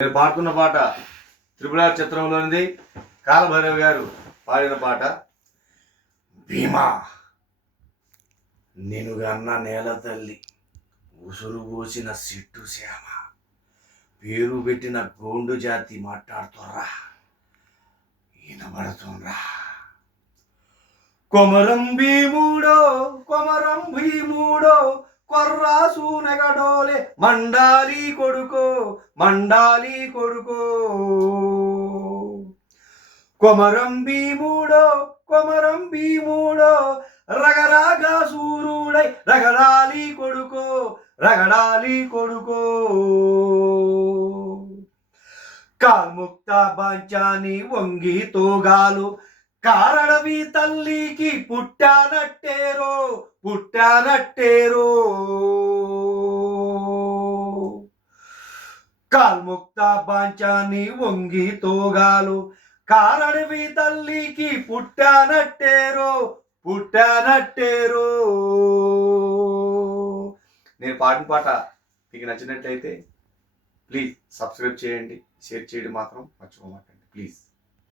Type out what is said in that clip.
నేను పాడుతున్న పాట త్రిపుర చిత్రంలోనిది. కాలభైరవ్ గారు పాడిన పాట. భీమా నినుగన్న నేల తల్లి, ఉసురు పోసిన సిట్టు శ్యామ, పేరు పెట్టిన గోండు జాతి మాట్లాడుతుర్రా, వినబడుతుండ్రా. కొమరం భీముడో కొమరం భీముడో కొర్రాసు నెగడోలే మండాలి కొడుకో మండాలి కొడుకో. కొమరం భీముడో కొమరం భీముడో రగరాగా సూరుడై రగడాలి కొడుకో రగడాలి కొడుకో. కాల్ముక్త బాంచాని వంగి తోగాలు కారడవి తల్లికి పుట్టానట్టేరో పుట్టానట్టేరో. కాల్ముక్త బాంచాని వంగి తోగాలు కారడవి తల్లికి పుట్టానట్టేరో పుట్టానట్టేరో. నేను పాడిన పాట మీకు నచ్చినట్లయితే ప్లీజ్ సబ్స్క్రైబ్ చేయండి, షేర్ చేయడం మాత్రం మర్చిపోమాకండి ప్లీజ్.